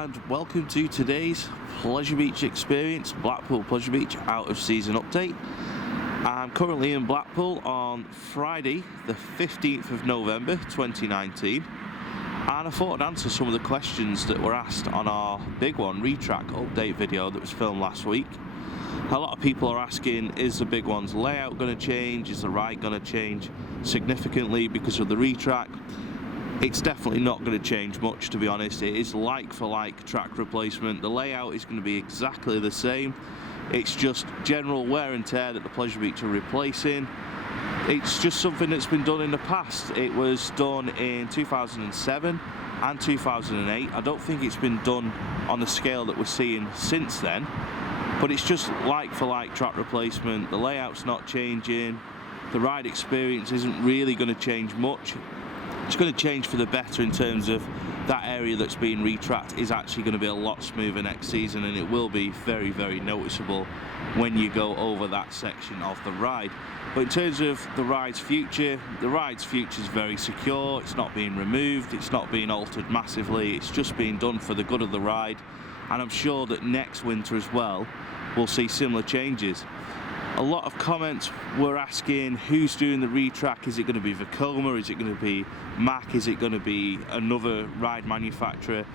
and welcome to today's Pleasure Beach Experience Blackpool Pleasure Beach out of season update. I'm currently in Blackpool on Friday the 15th of November 2019, and I thought I'd answer some of the questions that were asked on our big one Retrack update video that was filmed last week. A lot of people are asking, is the big one's layout going to change? Is the ride going to change significantly because of the Retrack? It's definitely not going to change much, to be honest. It is like for like track replacement. The layout is going to be exactly the same. It's just general wear and tear that the Pleasure Beach are replacing. It's just something that's been done in the past. It was done in 2007 and 2008. I don't think it's been done on the scale that we're seeing since then, but it's just like for like track replacement. The layout's not changing. The ride experience isn't really going to change much. It's going to change for the better in terms of that area that's being retracked is actually going to be a lot smoother next season, and it will be very, very noticeable when you go over that section of the ride. But in terms of the ride's future is very secure. It's not being removed, it's not being altered massively, it's just being done for the good of the ride, and I'm sure that next winter as well we'll see similar changes. A lot of comments were asking who's doing the Retrack. Is it going to be Vekoma? Is it going to be Mack? Is it going to be another ride manufacturer?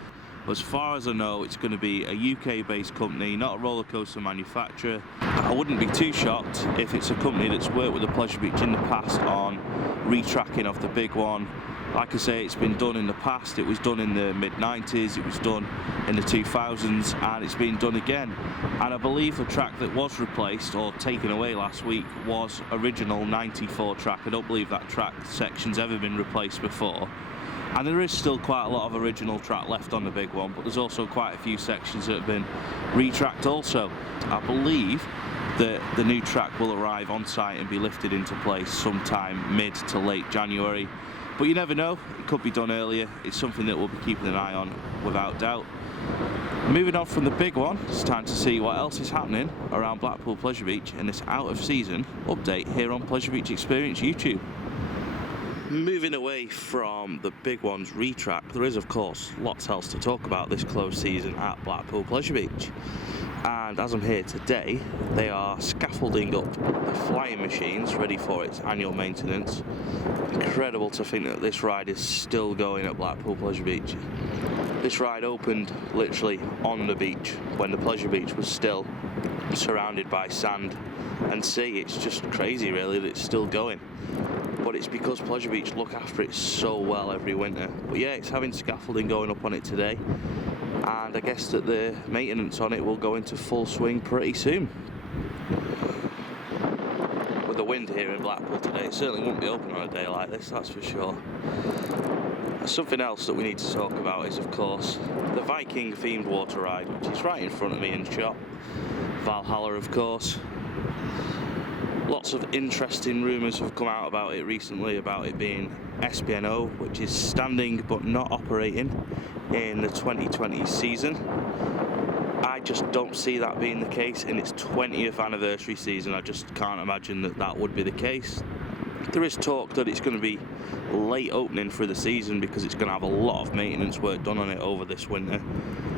As far as I know, it's going to be a UK based company, not a roller coaster manufacturer. I wouldn't be too shocked if it's a company that's worked with the Pleasure Beach in the past on retracking of the big one. Like I say, it's been done in the past. It was done in the mid-90s, it was done in the 2000s, and it's been done again. And I believe the track that was replaced or taken away last week was original 94 track. I don't believe that track section's ever been replaced before. And there is still quite a lot of original track left on the big one, but there's also quite a few sections that have been retracked also. I believe that the new track will arrive on site and be lifted into place sometime mid to late January. But you never know, it could be done earlier. It's something that we'll be keeping an eye on without doubt. Moving on from the big one, it's time to see what else is happening around Blackpool Pleasure Beach in this out of season update here on Pleasure Beach Experience YouTube. Moving away from the big one's Retrack, there is of course lots else to talk about this closed season at Blackpool Pleasure Beach. And as I'm here today, they are scaffolding up the flying machines ready for its annual maintenance. Incredible to think that this ride is still going at Blackpool Pleasure Beach. This ride opened literally on the beach when the Pleasure Beach was still surrounded by sand and sea. It's just crazy really that it's still going. But it's because Pleasure Beach look after it so well every winter. But yeah, it's having scaffolding going up on it today, and I guess that the maintenance on it will go into full swing pretty soon. With the wind here in Blackpool today, it certainly wouldn't be open on a day like this, that's for sure. Something else that we need to talk about is of course the Viking themed water ride, which is right in front of me in shop. Valhalla of course. Lots of interesting rumours have come out about it recently, about it being SPNO, which is standing but not operating in the 2020 season. I just don't see that being the case in its 20th anniversary season. I just can't imagine that that would be the case. There is talk that it's going to be late opening for the season because it's going to have a lot of maintenance work done on it over this winter.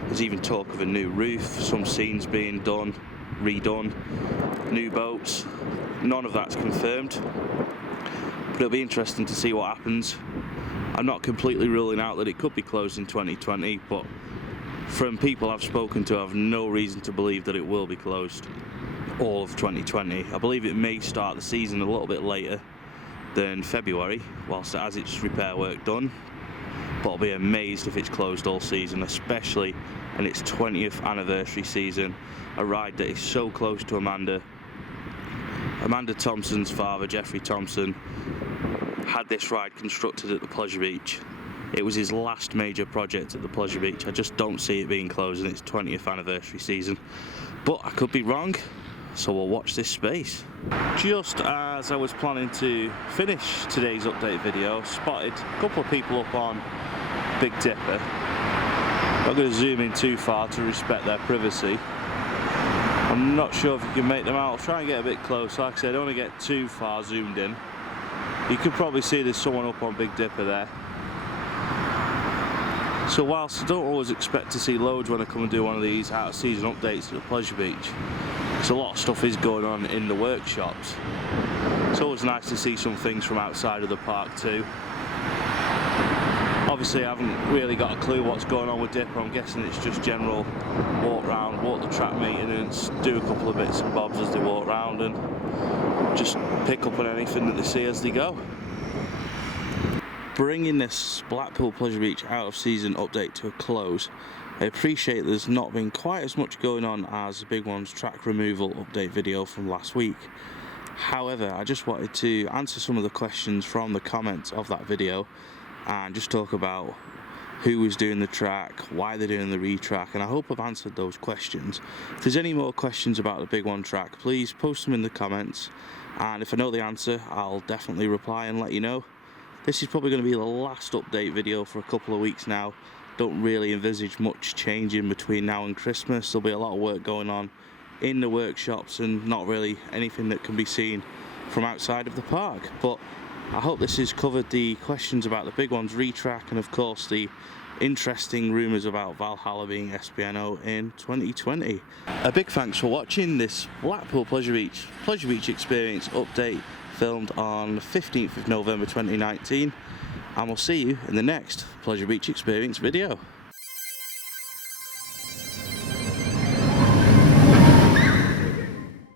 There's even talk of a new roof, some scenes being done, redone, new boats. None of that's confirmed, but it'll be interesting to see what happens. I'm not completely ruling out that it could be closed in 2020, but from people I've spoken to, I have no reason to believe that it will be closed all of 2020. I believe it may start the season a little bit later than February, whilst it has its repair work done, but I'll be amazed if it's closed all season, especially in its 20th anniversary season, a ride that is so close to Amanda Thompson's father, Jeffrey Thompson, had this ride constructed at the Pleasure Beach. It was his last major project at the Pleasure Beach. I just don't see it being closed in its 20th anniversary season. But I could be wrong, so we'll watch this space. Just as I was planning to finish today's update video, spotted a couple of people up on Big Dipper. I'm not going to zoom in too far to respect their privacy. I'm not sure if you can make them out. I'll try and get a bit close. Like I said, I don't want to get too far zoomed in. You could probably see there's someone up on Big Dipper there. So whilst I don't always expect to see loads when I come and do one of these out of season updates at the Pleasure Beach, because a lot of stuff is going on in the workshops, it's always nice to see some things from outside of the park too. Obviously I haven't really got a clue what's going on with Dipper. I'm guessing it's just general walk round, walk the track maintenance, do a couple of bits and bobs as they walk round, and just pick up on anything that they see as they go. Bringing this Blackpool Pleasure Beach out of season update to a close, I appreciate there's not been quite as much going on as the Big One's track removal update video from last week. However, I just wanted to answer some of the questions from the comments of that video and just talk about who was doing the track, why they're doing the retrack, and I hope I've answered those questions. If there's any more questions about the Big One track, please post them in the comments, and if I know the answer, I'll definitely reply and let you know. This is probably going to be the last update video for a couple of weeks now. Don't really envisage much change in between now and Christmas. There'll be a lot of work going on in the workshops and not really anything that can be seen from outside of the park. But I hope this has covered the questions about the Big One's retrack and of course the interesting rumours about Valhalla being SPNO in 2020. A big thanks for watching this Blackpool Pleasure Beach experience update filmed on the 15th of November 2019, and we'll see you in the next Pleasure Beach experience video.